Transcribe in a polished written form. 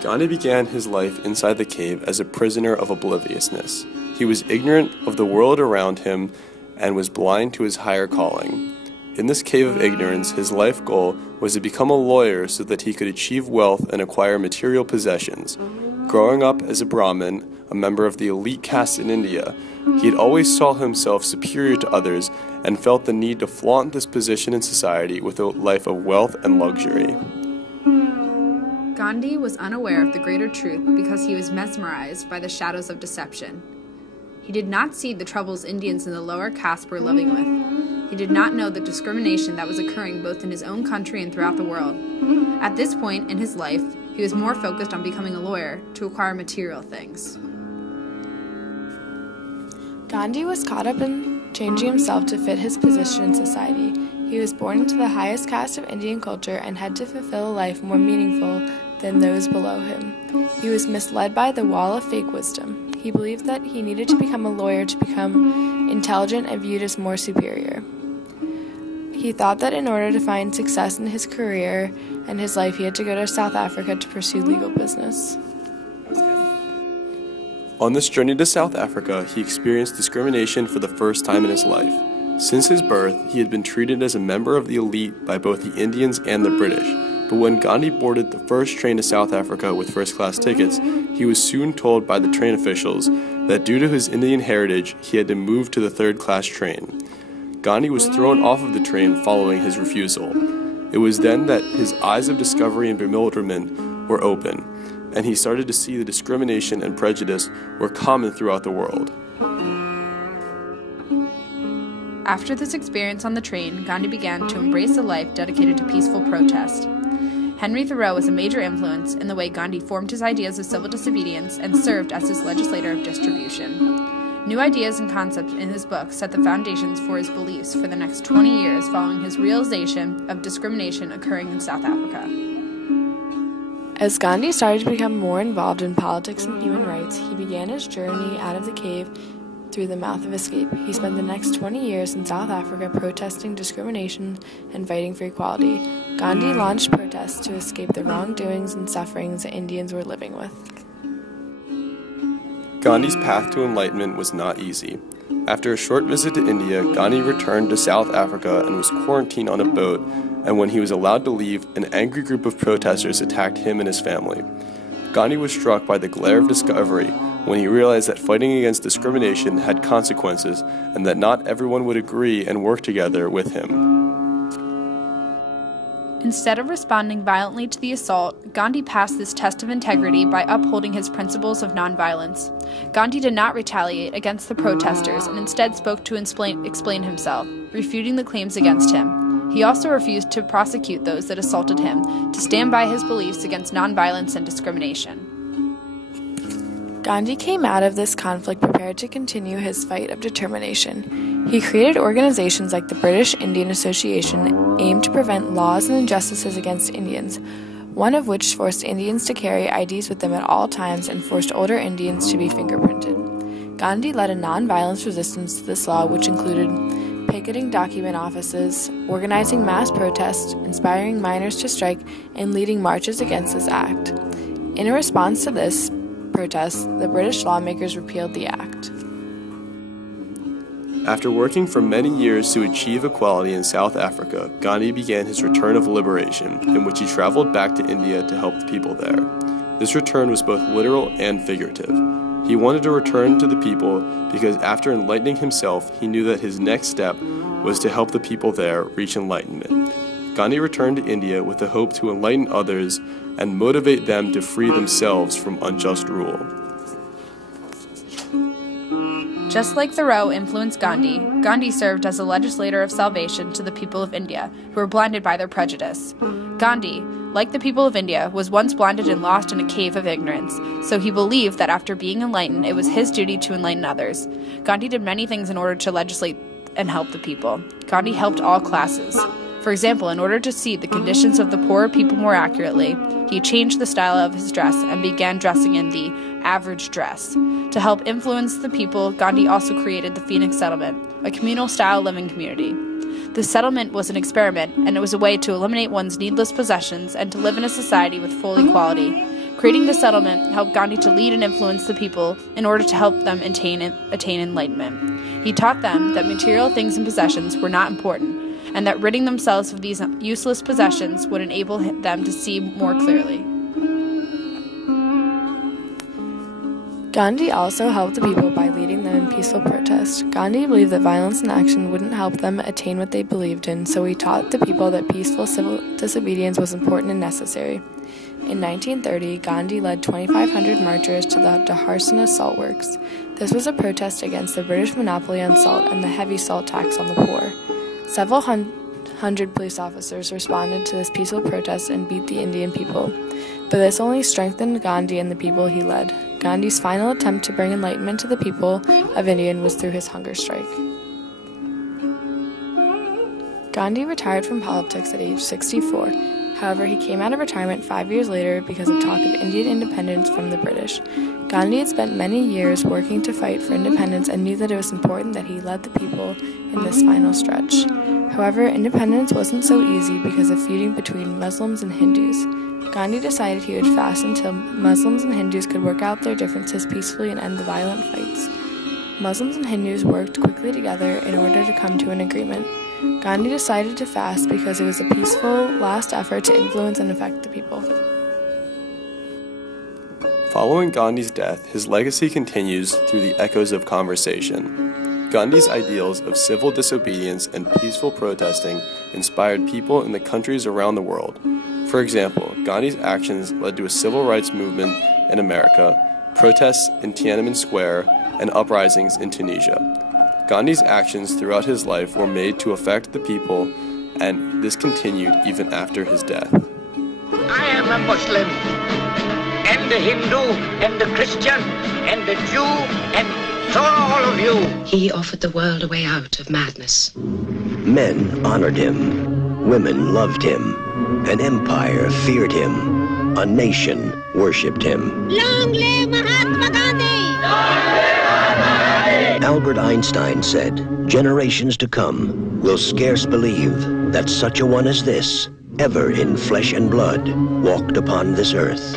Gandhi began his life inside the cave as a prisoner of obliviousness. He was ignorant of the world around him and was blind to his higher calling. In this cave of ignorance, his life goal was to become a lawyer so that he could achieve wealth and acquire material possessions. Growing up as a Brahmin, a member of the elite caste in India, he had always saw himself superior to others and felt the need to flaunt this position in society with a life of wealth and luxury. Gandhi was unaware of the greater truth because he was mesmerized by the shadows of deception. He did not see the troubles Indians in the lower caste were living with. He did not know the discrimination that was occurring both in his own country and throughout the world. At this point in his life, he was more focused on becoming a lawyer to acquire material things. Gandhi was caught up in changing himself to fit his position in society. He was born into the highest caste of Indian culture and had to fulfill a life more meaningful than those below him. He was misled by the wall of fake wisdom. He believed that he needed to become a lawyer to become intelligent and viewed as more superior. He thought that in order to find success in his career and his life, he had to go to South Africa to pursue legal business. On this journey to South Africa, he experienced discrimination for the first time in his life. Since his birth, he had been treated as a member of the elite by both the Indians and the British. But when Gandhi boarded the first train to South Africa with first-class tickets, he was soon told by the train officials that due to his Indian heritage, he had to move to the third-class train. Gandhi was thrown off of the train following his refusal. It was then that his eyes of discovery and bewilderment were open, and he started to see the discrimination and prejudice were common throughout the world. After this experience on the train, Gandhi began to embrace a life dedicated to peaceful protest. Henry Thoreau was a major influence in the way Gandhi formed his ideas of civil disobedience and served as his legislator of distribution. New ideas and concepts in his book set the foundations for his beliefs for the next 20 years following his realization of discrimination occurring in South Africa. As Gandhi started to become more involved in politics and human rights, he began his journey out of the cave through the mouth of escape. He spent the next 20 years in South Africa protesting discrimination and fighting for equality. Gandhi launched protests to escape the wrongdoings and sufferings that Indians were living with. Gandhi's path to enlightenment was not easy. After a short visit to India, Gandhi returned to South Africa and was quarantined on a boat, and when he was allowed to leave, an angry group of protesters attacked him and his family. Gandhi was struck by the glare of discovery when he realized that fighting against discrimination had consequences and that not everyone would agree and work together with him. Instead of responding violently to the assault, Gandhi passed this test of integrity by upholding his principles of nonviolence. Gandhi did not retaliate against the protesters and instead spoke to explain himself, refuting the claims against him. He also refused to prosecute those that assaulted him, to stand by his beliefs against nonviolence and discrimination. Gandhi came out of this conflict prepared to continue his fight of determination. He created organizations like the British Indian Association aimed to prevent laws and injustices against Indians, one of which forced Indians to carry IDs with them at all times and forced older Indians to be fingerprinted. Gandhi led a nonviolence resistance to this law, which included picketing document offices, organizing mass protests, inspiring miners to strike, and leading marches against this act. In a response to this protest, the British lawmakers repealed the act. After working for many years to achieve equality in South Africa, Gandhi began his return of liberation, in which he traveled back to India to help the people there. This return was both literal and figurative. He wanted to return to the people because after enlightening himself, he knew that his next step was to help the people there reach enlightenment. Gandhi returned to India with the hope to enlighten others and motivate them to free themselves from unjust rule. Just like Thoreau influenced Gandhi, Gandhi served as a legislator of salvation to the people of India, who were blinded by their prejudice. Gandhi, like the people of India, was once blinded and lost in a cave of ignorance, so he believed that after being enlightened, it was his duty to enlighten others. Gandhi did many things in order to legislate and help the people. Gandhi helped all classes. For example, in order to see the conditions of the poorer people more accurately, he changed the style of his dress and began dressing in the average dress. To help influence the people, Gandhi also created the Phoenix Settlement, a communal-style living community. The settlement was an experiment, and it was a way to eliminate one's needless possessions and to live in a society with full equality. Creating the settlement helped Gandhi to lead and influence the people in order to help them attain enlightenment. He taught them that material things and possessions were not important, and that ridding themselves of these useless possessions would enable them to see more clearly. Gandhi also helped the people by leading them in peaceful protest. Gandhi believed that violence and action wouldn't help them attain what they believed in, so he taught the people that peaceful civil disobedience was important and necessary. In 1930, Gandhi led 2,500 marchers to the Dharsana salt works. This was a protest against the British monopoly on salt and the heavy salt tax on the poor. Several hundred police officers responded to this peaceful protest and beat the Indian people, but this only strengthened Gandhi and the people he led. Gandhi's final attempt to bring enlightenment to the people of India was through his hunger strike. Gandhi retired from politics at age 64. However, he came out of retirement 5 years later because of talk of Indian independence from the British. Gandhi had spent many years working to fight for independence and knew that it was important that he led the people in this final stretch. However, independence wasn't so easy because of feuding between Muslims and Hindus. Gandhi decided he would fast until Muslims and Hindus could work out their differences peacefully and end the violent fights. Muslims and Hindus worked quickly together in order to come to an agreement. Gandhi decided to fast because it was a peaceful last effort to influence and affect the people. Following Gandhi's death, his legacy continues through the echoes of conversation. Gandhi's ideals of civil disobedience and peaceful protesting inspired people in the countries around the world. For example, Gandhi's actions led to a civil rights movement in America, protests in Tiananmen Square, and uprisings in Tunisia. Gandhi's actions throughout his life were made to affect the people, and this continued even after his death. I am a Muslim, and a Hindu, and a Christian, and a Jew, and so are all of you. He offered the world a way out of madness. Men honored him, women loved him, an empire feared him, a nation worshipped him. Long live Mahatma Gandhi! Albert Einstein said, generations to come will scarce believe that such a one as this, ever in flesh and blood, walked upon this earth.